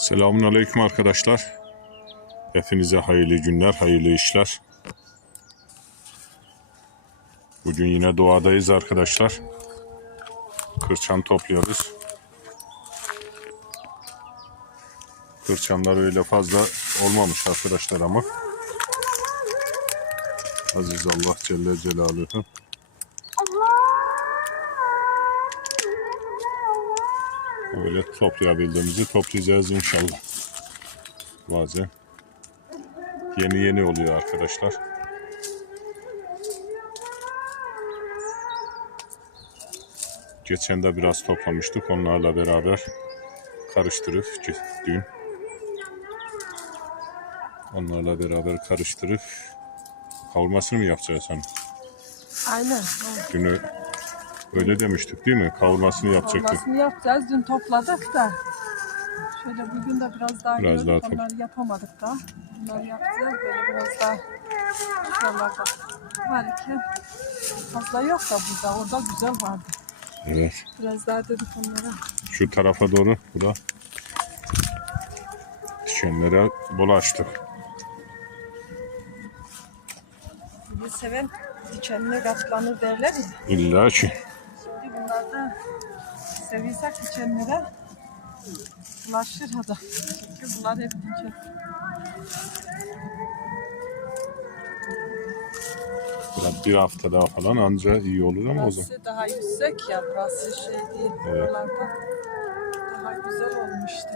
Selamun Aleyküm arkadaşlar. Hepinize hayırlı günler, hayırlı işler. Bugün yine doğadayız arkadaşlar. Kırçan topluyoruz. Kırçanlar öyle fazla olmamış arkadaşlar ama. Aziz Allah Celle Celaluhu. Böyle toplayabildiğimizi toplayacağız inşallah. Bazen yeni yeni oluyor arkadaşlar. Geçen de biraz toplamıştık. Onlarla beraber karıştırıp dün onlarla beraber karıştırıp kavurmasını mı yapacağız hani? Aynen. Dün ö- öyle demiştik değil mi? Kavurmasını yapacaktık. Olmasını yapacağız. Dün topladık da. Şöyle bugün de biraz daha Biraz gördük. daha Onları yapamadık da. Bunları yapacağız. Böyle biraz daha şuralarda var ki. Fazla yok da burada. Orada güzel vardı. Evet. Biraz daha dedik onlara. Şu tarafa doğru bura. Dikenlere bulaştık. Bir seven dikenine katlanır derler ya. İlla ki. Da seviyorsak dikenlere bulaşır hadi. Çünkü bunlar hep. Ya bir hafta daha falan anca iyi olur ama o zaman. Burası daha yüksek ya, burası şey değil. Evet. Buralarda daha güzel olmuştu.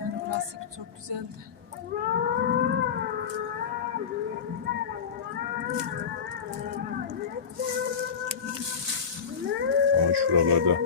Yani burası çok güzeldi. Ama şuralarda.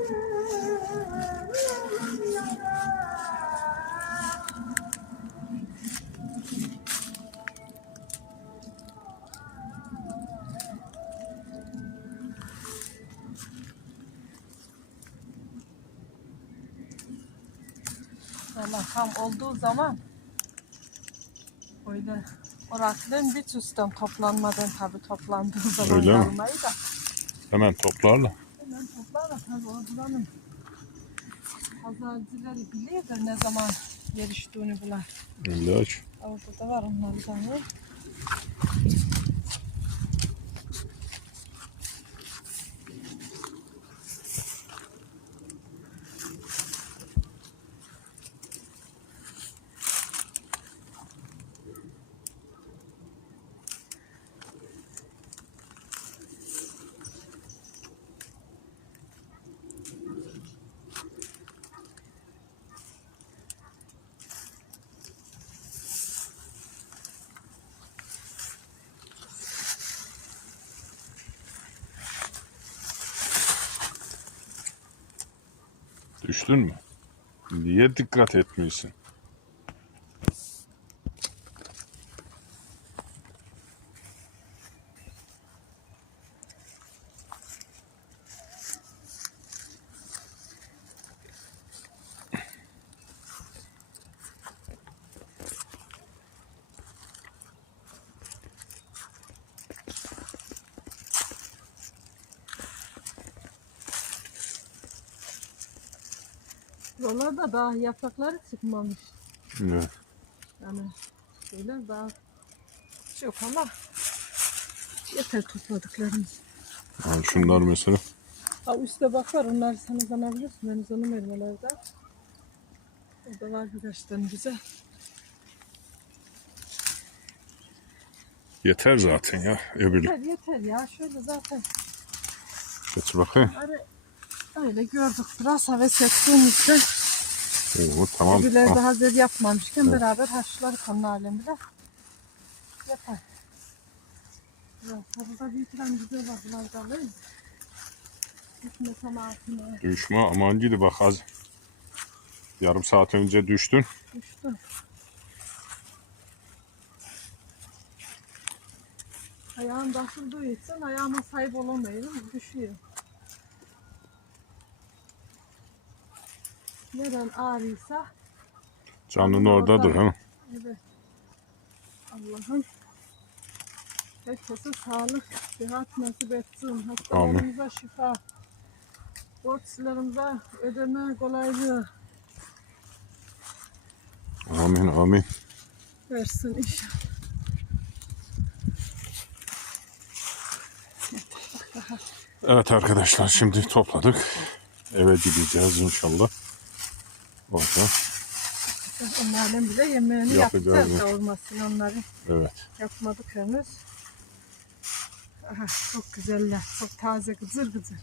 Tam olduğu zaman öyle oraklığın bir üstten toplanmadan tabii toplandığı zaman Öyle mi? da Hemen toplarla. Hemen toplarlar tabii buranın pazarcıları biliyordur ne zaman yarıştığını bular. İlla ki. Orada da var onlardan. ya. Düştün mü? Niye dikkat etmiyorsun? Buralarda daha yaprakları çıkmamış. Evet. Yani şöyle daha çok ama yeter topladıklarımız. Yani şunlar mesela. Ha üstte bak var onları sana zanabilirsin. Ben zanım elmalarda. Orada var birkaç tane güzel. Yeter zaten ya. Öbürü. Yeter yeter ya şöyle zaten. Geç bakayım. Öyle, öyle gördük biraz heves ettiğimizde Oo, tamam. öbürleri Ah, de hazır yapmamışken beraber haşlar kanın aleminde. Yeter. Ya, burada bir tane güzel var. Düşme tam altına düşme aman gidi bak az. Yarım saat önce düştün. düştü. Ayağım basıldığı için ayağıma sahip olamayırım. Düşüyor. Neren ağrıysa Canın oradadır ha. Evet. Allah'ım herkese sağlık, sıhhat nasip etsin. Hastalarımıza şifa. Borçlarımıza ödeme kolaylığı. Amin amin. versin inşallah. Evet arkadaşlar şimdi topladık. Eve gideceğiz inşallah. Orada. Onların bile yemeğini Yapacağız mı? kavurmasını onları Evet. yapmadık henüz. Aha, çok güzeller. Çok taze gıcır gıcır.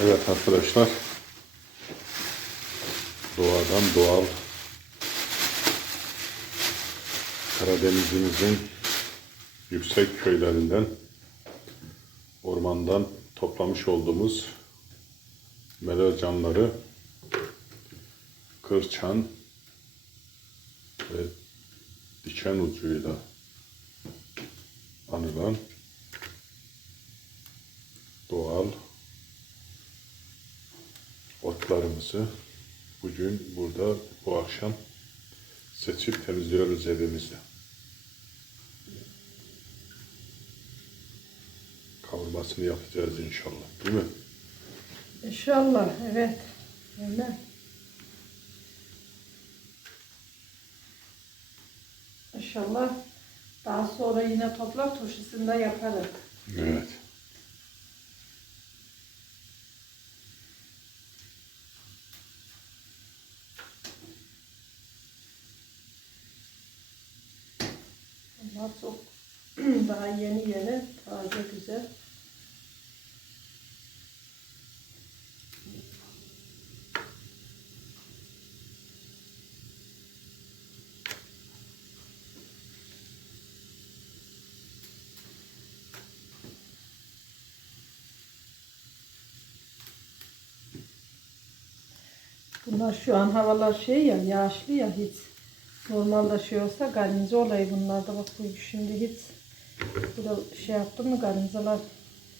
Evet arkadaşlar. Doğadan doğal Karadenizimizin yüksek köylerinden ormandan toplamış olduğumuz mercanları kırçan ve diken ucuyla anılan doğal otlarımızı bugün burada bu akşam seçip temizliyoruz evimizde. Kavurmasını yapacağız inşallah değil mi? İnşallah evet. Öyle. İnşallah daha sonra yine toplar turşusunda yaparız. Evet. Bunlar çok daha yeni yeni taze güzel. Bunlar şu an havalar şey ya yağışlı ya hiç normalde şey olsa garnize olayı bunlarda bak bu şimdi hiç burada şey yaptım mı garnizalar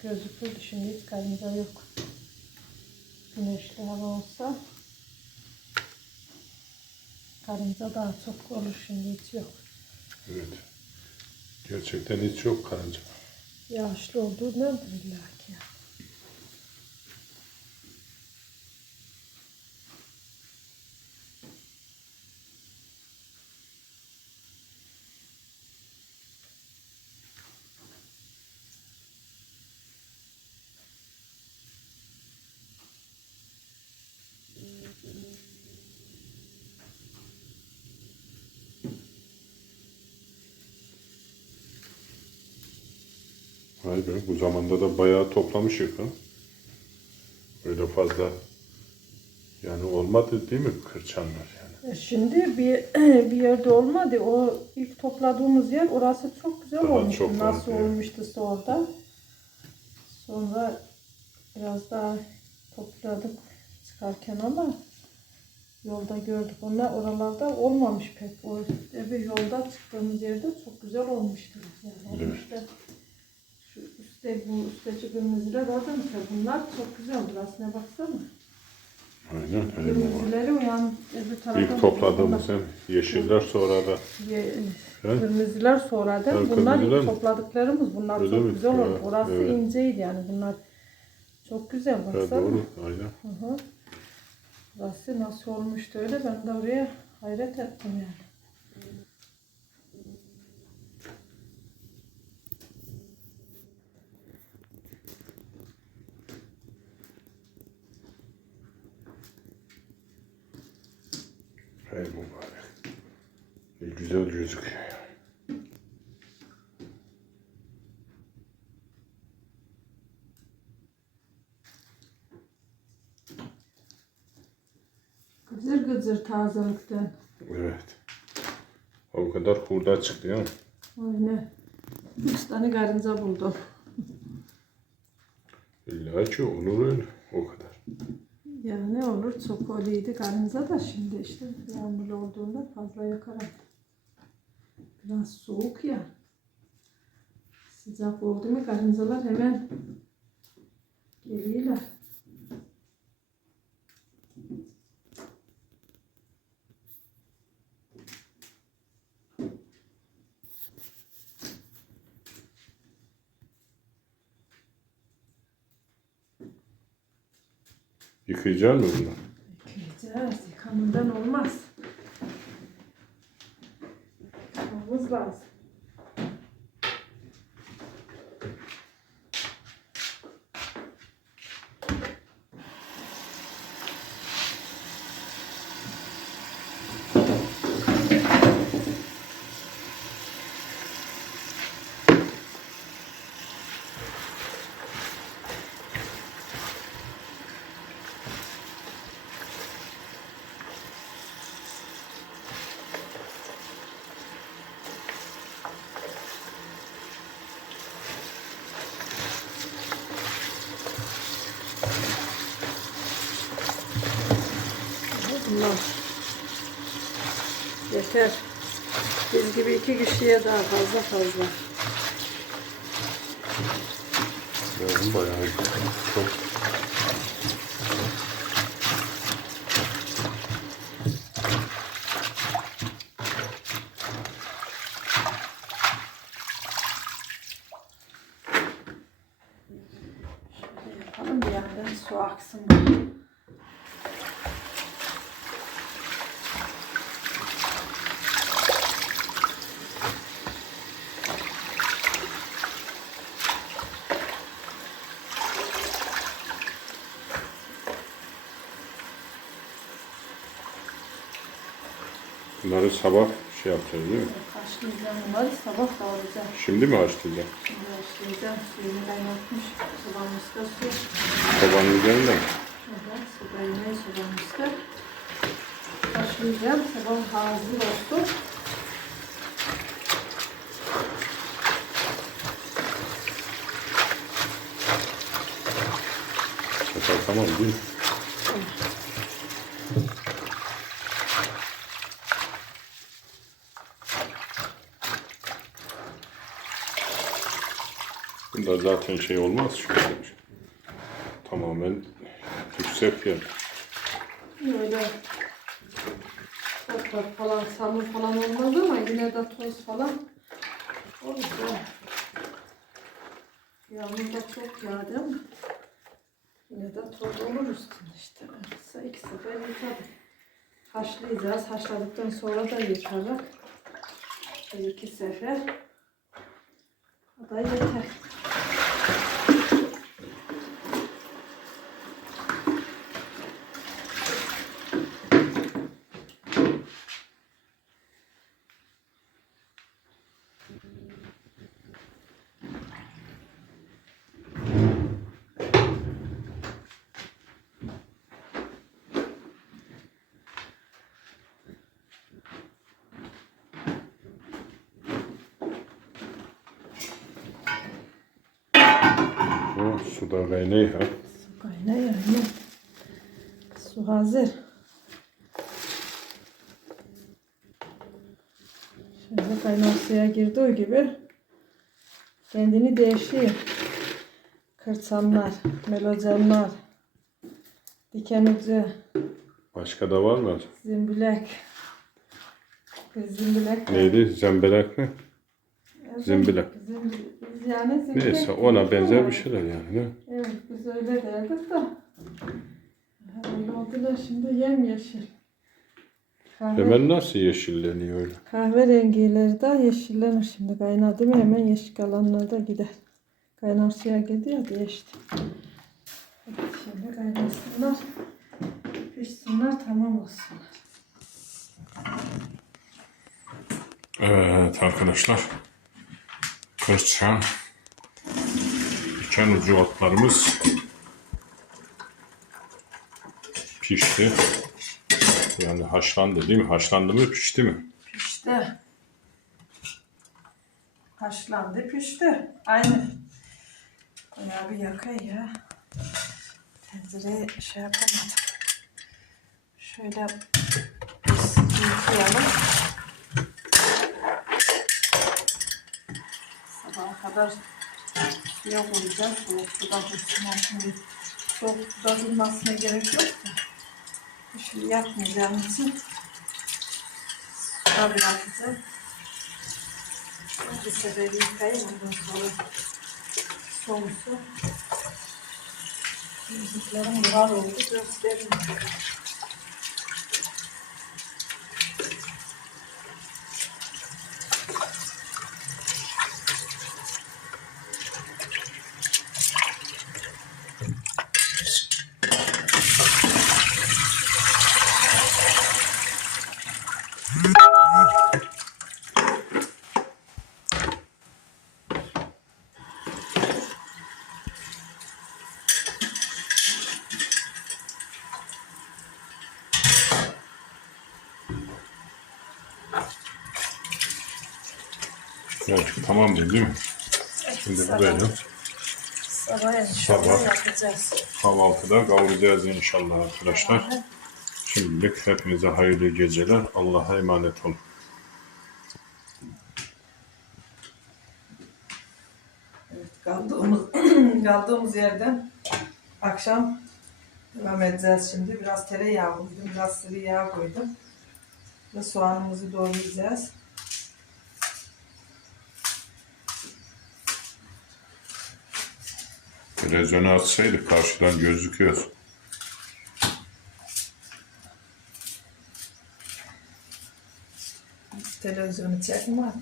gözükürdü şimdi hiç garniza yok. Güneşli hava olsa garniza daha çok olur şimdi hiç yok. Evet. Gerçekten hiç yok karınca. Yağışlı olduğu nedir illa ki Vay be bu zamanda da bayağı toplamışık ha. Öyle fazla yani olmadı değil mi kırçanlar yani? E Şimdi bir bir yerde olmadı. O ilk topladığımız yer orası çok güzel Daha olmuştu. çok Nasıl evet. olmuştu orada. Sonra biraz daha topladık çıkarken ama yolda gördük. Onlar oralarda olmamış pek. O bir yolda çıktığımız yerde çok güzel olmuştu. Yani Evet. İşte bu üstteki kırmızılar zaten bunlar çok güzel. Burasına baksana. Aynen öyle var? Kırmızıları uyan öbür tarafa İlk topladığımız hem yeşiller sonra da Ye- He? Kırmızılar sonradan. Ha, bunlar kırmızılar ilk mı? topladıklarımız. Bunlar Öyle çok mi? güzel oldu. Ha, Orası evet. inceydi yani. Bunlar çok güzel ha, baksana. doğru aynen. Hı hı. Burası nasıl olmuştu öyle ben de oraya hayret ettim yani. Hey mübarek. Ne güzel gözüküyor. Gıcır gıcır tazelikten. Evet. O kadar hurda çıktı ya. Aynen. Üç tane karınca buldum. İlla ki olur öyle. O kadar. Ya ne olur çok oluydu karınca da şimdi işte yağmurlu olduğunda fazla yakarak. Biraz soğuk ya. Sıcak oldu mu karıncalar hemen geliyorlar. Yıkayacak mı bunu? Yıkayacağız. Yıkamından olmaz. Yıkamamız lazım. Bunlar yeter. Gibi iki kişiye daha fazla fazla. Yani bayağı çok. Yapalım bir yandan su aksın. Bunları sabah şey yapacağız değil mi? Haşlayacağım bunları sabah kavuracağım. Şimdi mi haşlayacağız? Şimdi haşlayacağım. Suyunu kaynatmış. Sulanmışta su. Sobanın üzerinde mi? Su kaynıyor sulanmışta. Haşlayacağım. Sabah hazır olsun. Tamam değil mi? Bunda zaten şey olmaz şöyle. Tamamen yüksek yer. Böyle toprak falan, samur falan olmaz ama yine de toz falan olur da. Yağmur da çok yağdı ama yine de toz olur üstüne işte. Olsa iki sefer yıkadık. Haşlayacağız. Haşladıktan sonra da yıkarız. Bir iki sefer. O da yeter. O suda kaynıyor. Su kaynıyor anne. Su hazır. Şöyle kaynar suya girdiği gibi kendini değişiyor. Kırçanlar, melocanlar, diken ucu, Başka da var mı? zimbilek. Zimbilek. Neydi? Zembelek mi? Zimbilek? zimbil- biz yani zimbilek. Neyse ona benzer bir şeyler yani. ne? Evet biz öyle derdik de. Öyle oldular şimdi yemyeşil. Kahve, Hemen nasıl yeşilleniyor öyle? kahverengileri de yeşillenir şimdi kaynadı mı hemen yeşil kalanlar da gider. Kaynar suya gidiyor diye işte. Evet, şimdi kaynasınlar. Pişsinler tamam olsunlar. Evet arkadaşlar. Kırçan. Diken ucu otlarımız pişti. Yani haşlandı değil mi? Haşlandı mı pişti mi? Pişti. Haşlandı pişti. Aynı. Bayağı bir yakay ya. Tencereyi şey yapamadım. Şöyle yıkayalım. Kadar suya koyacağım. Soğuk suda. Şimdi soğuk suda durmasına gerek yok da. Şimdi yapmayacağım için suda bırakacağım. Bir sefer yıkayayım ondan sonra soğusun. Yüzüklerim buhar oldu göstereyim. Evet, tamam değil mi? Şimdi böyle Sabah inşallah Sabah. yapacağız. kahvaltıda kavuracağız inşallah arkadaşlar. Şimdilik hepinize hayırlı geceler. Allah'a emanet olun. Evet, kaldığımız, kaldığımız yerden akşam devam edeceğiz şimdi. Biraz tereyağı koydum, biraz sıvı yağ koydum. Ve soğanımızı doğrayacağız. Televizyonu açsaydık karşıdan gözüküyor. Televizyonu çekme.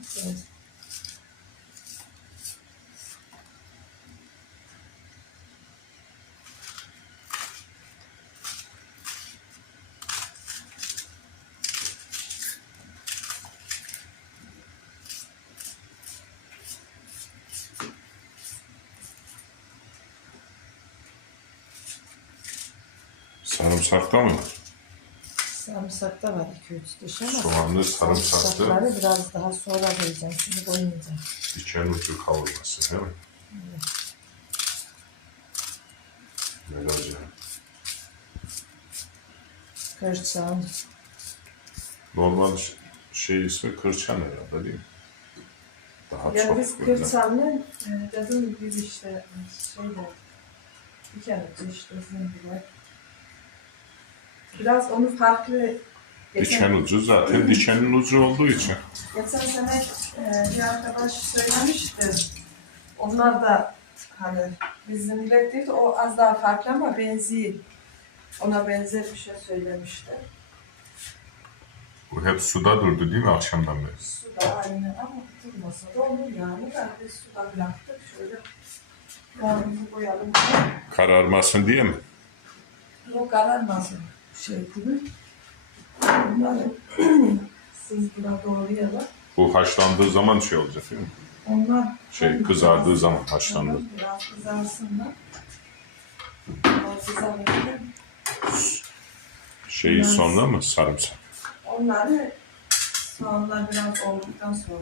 Sarımsak da mı? Sarımsak da var 2-3 diş ama Soğanlı sarımsaklı sarımsakları biraz daha sonra koyacağım. Şimdi koymayacağım. içen ucu kavurması değil mi? Böylece. Kırçan. Normal şey ismi kırçan herhalde değil mi? Daha Yani çok biz böyle. kırçanlı e, dediğim gibi işte şeyler bir kere işte gibi. Biraz onu farklı Diken ucu zaten dikenin ucu olduğu için. Geçen sene e, bir arkadaş söylemişti. Onlar da hani bizimle değil, o az daha farklı ama benziyor. Ona benzer bir şey söylemişti. Bu hep suda durdu değil mi akşamdan beri? Su da aynı ama durmasa da olur yani. Ben de suda bıraktık. Şöyle yağımızı koyalım. Kararmasın diye mi? Yok kararmasın gibi. Bunları sızdıra doğrayalım. Bu haşlandığı zaman şey olacak değil mi? Onlar Şey kızardığı zaman haşlandı. Biraz kızarsınlar. Şeyi Biraz- sonra mı sarımsak? onları soğanlar biraz olduktan sonra.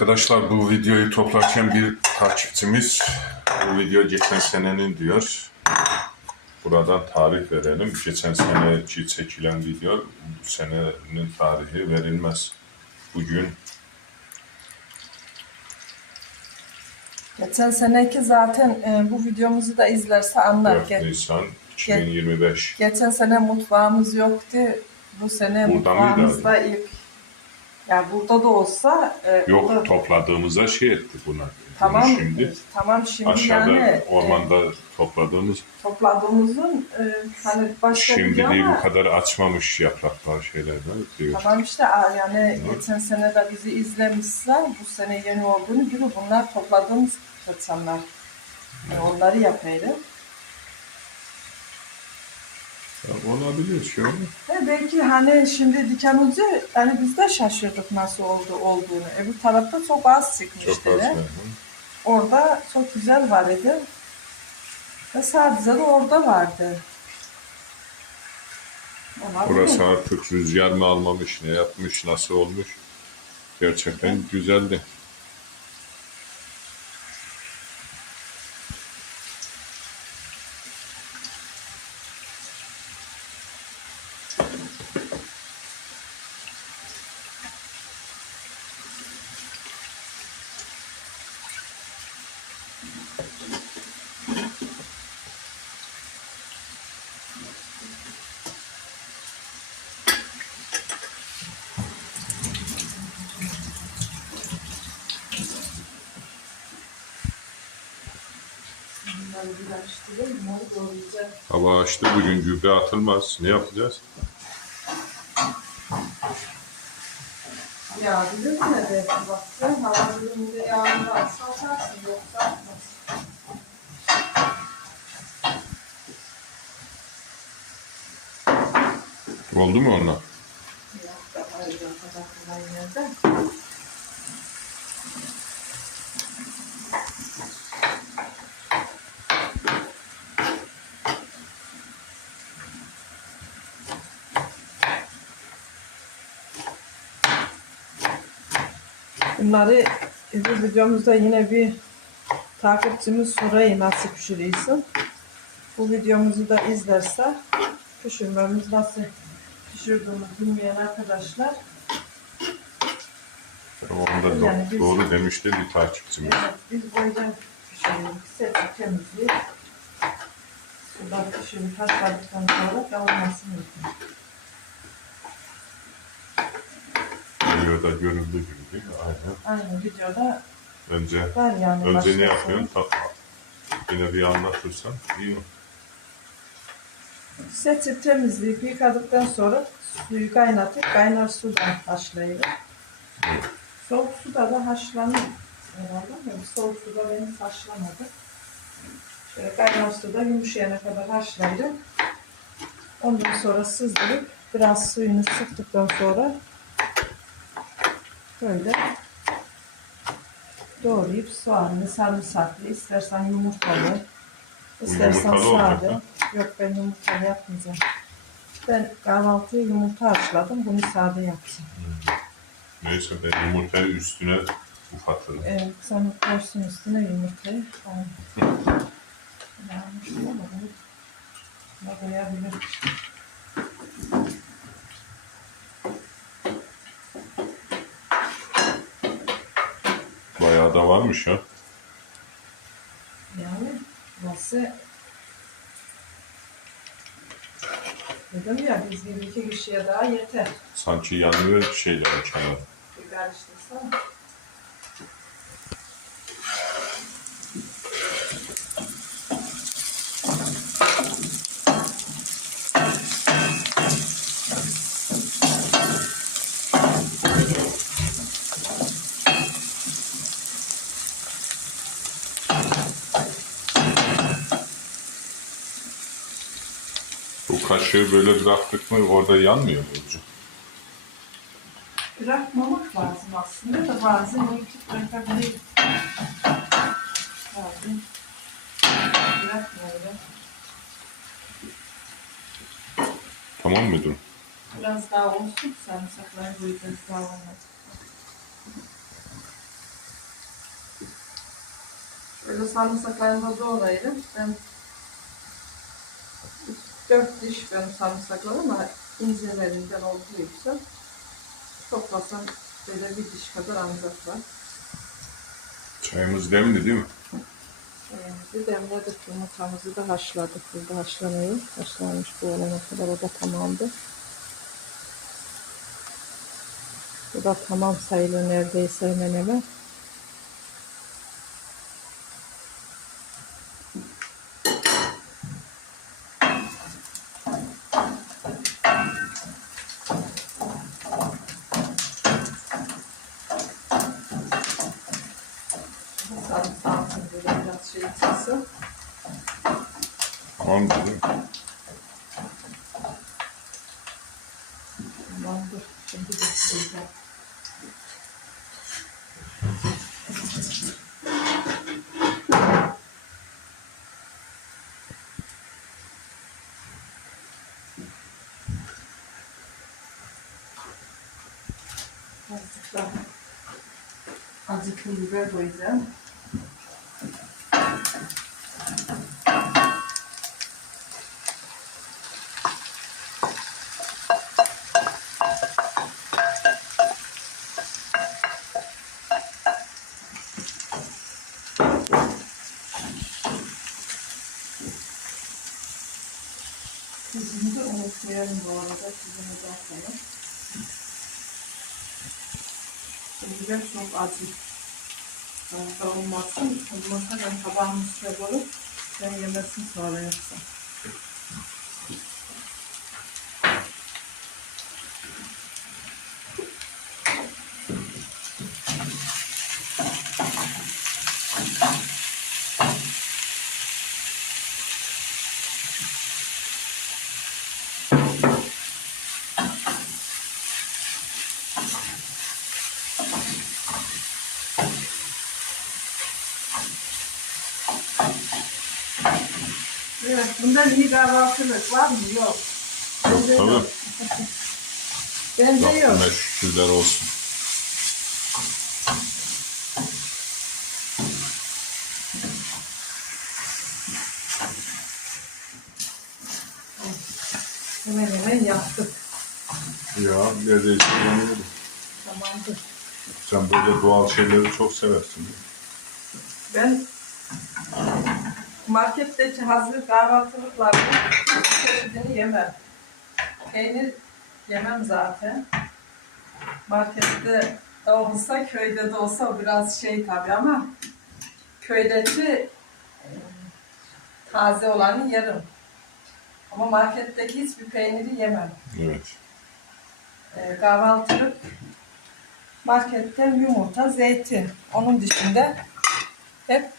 Arkadaşlar bu videoyu toplarken bir takipçimiz bu video geçen senenin diyor. Buradan tarih verelim. Geçen seneki çekilen video bu senenin tarihi verilmez. Bugün Geçen seneki zaten e, bu videomuzu da izlerse anlar. 4 Ge- Nisan 2025. geçen sene mutfağımız yoktu. Bu sene Burada mıydı mutfağımızda ilk. Ya burada da olsa e, Yok burada- topladığımızda şey etti buna. Tamam Şimdi tamam şimdi aşağıda yani e, ormanda topladığımız topladığımızın e, hani başka şimdi ama- bu kadar açmamış yapraklar şeylerden diyor. Tamam işte yani Hı. geçen sene de bizi izlemişse bu sene yeni olduğunu gibi bunlar topladığımız kırçanlar. Yani onları yapayım. Ya, olabilir şey ama. Ve belki hani şimdi diken ucu hani biz de şaşırdık nasıl oldu olduğunu. E bu tarafta çok az çıkmıştı. Çok az. hı. Orada çok güzel var idi. Ve sadece de orada vardı. Olabilir. Burası artık rüzgar mı almamış, ne yapmış, nasıl olmuş. Gerçekten güzeldi. Bunları bir karıştırayım. Bunları doğrayacağım. Hava açtı bugün gübre atılmaz. Ne yapacağız? Ya bilir mi ne de bak sen hava durumunda yağmur varsa atarsın yoksa atmaz. Oldu mu onlar? Yok o kadar kolay nerede? Bunları bu videomuzda yine bir takipçimiz sorayı nasıl pişiriyorsun. Bu videomuzu da izlerse pişirmemiz nasıl pişirdiğimizi bilmeyen arkadaşlar Onu da do- Yani biz- doğru demişti bir takipçimiz. Evet, biz böyle pişiriyoruz. Sepet temizleyip suda pişirip haşladıktan sonra kavurmasını yapıyoruz. Videoda görüldüğü gibi değil mi? Aynen. Aynı videoda Önce var yani. önce ne yapıyorsun? sorun. Ta- yine bir anlatırsan iyi mi? Seçip temizleyip yıkadıktan sonra suyu kaynatıp kaynar sudan haşlayalım. Soğuk suda da haşlanır. Herhalde ama soğuk suda benim haşlamadı. Şöyle kaynar suda yumuşayana kadar haşlayalım. Ondan sonra sızdırıp biraz suyunu sıktıktan sonra böyle doğrayıp soğanlı, sarımsaklı, istersen yumurtalı, istersen yumurtalı sade. Yok ben yumurtalı yapmayacağım. Ben kahvaltıya yumurta haşladım. Bunu sade yapacağım. Neyse ben yumurtayı üstüne ufaltırım. Evet, sen koysun üstüne yumurtayı. Tamam. Yanlış bunu buna koyabilirim. Bayağı da varmış ya. Yani nasıl Dedim ya biz gibi iki kişiye daha yeter. Sanki yanıyor şeyler kenarı. Bir karıştırsana. Bu kaşığı böyle bıraktık mı orada yanmıyor mu ucu? Bırakmamak lazım aslında da bazen unutup bırakabilir. Bazen bırakmıyorum. Tamam mıdır? Biraz daha olsun sarımsakları koyacağız daha olmaz. Şöyle sarımsaklarını da doğrayalım. Ben dört diş benim sarımsaklar ama incelerinden olduğu için toplasam böyle bir diş kadar ancak var. Çayımız demli değil mi? Çayımızı demledik, yumurtamızı da haşladık. Burada haşlanıyor. Haşlanmış bu olana kadar o da tamamdı. Bu da tamam sayılır neredeyse hemen hemen. Sarımsağın böyle biraz şey çıksın. Tamam göstereceğim. Azıcık biber koyacağım. Biber çok. Fazla olmasın. Olmasa ben tabağımı üstüne koyup ben yemesin sonra Evet, bundan iyi kahvaltılık var mı? Yok. Bende Tabii. yok. Bende yok. Rabbime şükürler olsun. Hemen hemen yaptık. Ya neredeyse. Tamamdır. Sen böyle doğal şeyleri çok seversin. Ben marketteki hazır kahvaltılıkların hiçbir çeşidini yemem. Peynir yemem zaten. Markette de olsa, köyde de olsa biraz şey tabii ama köydeki e, taze olanı yerim. Ama marketteki hiçbir peyniri yemem. Evet. E, kahvaltılık marketten yumurta, zeytin. Onun dışında hep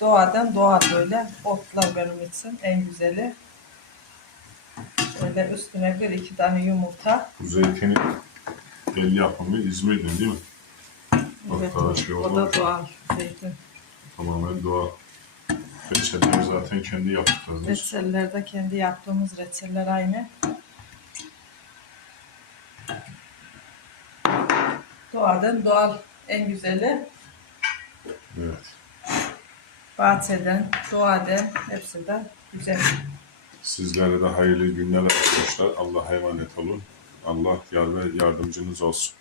doğadan doğa böyle otlar benim için en güzeli. Şöyle üstüne bir iki tane yumurta. Bu zeytini el yapımı İzmir'den değil mi? Evet, şey o da doğal zeytin. Tamamen doğal. Reçelleri zaten kendi yaptıklarımız. Reçellerde kendi yaptığımız reçeller aynı. Doğadan doğal en güzeli. Evet. Bahçeden, doğadan hepsi de güzel. Sizlere de hayırlı günler arkadaşlar. Allah'a emanet olun. Allah yar ve yardımcınız olsun.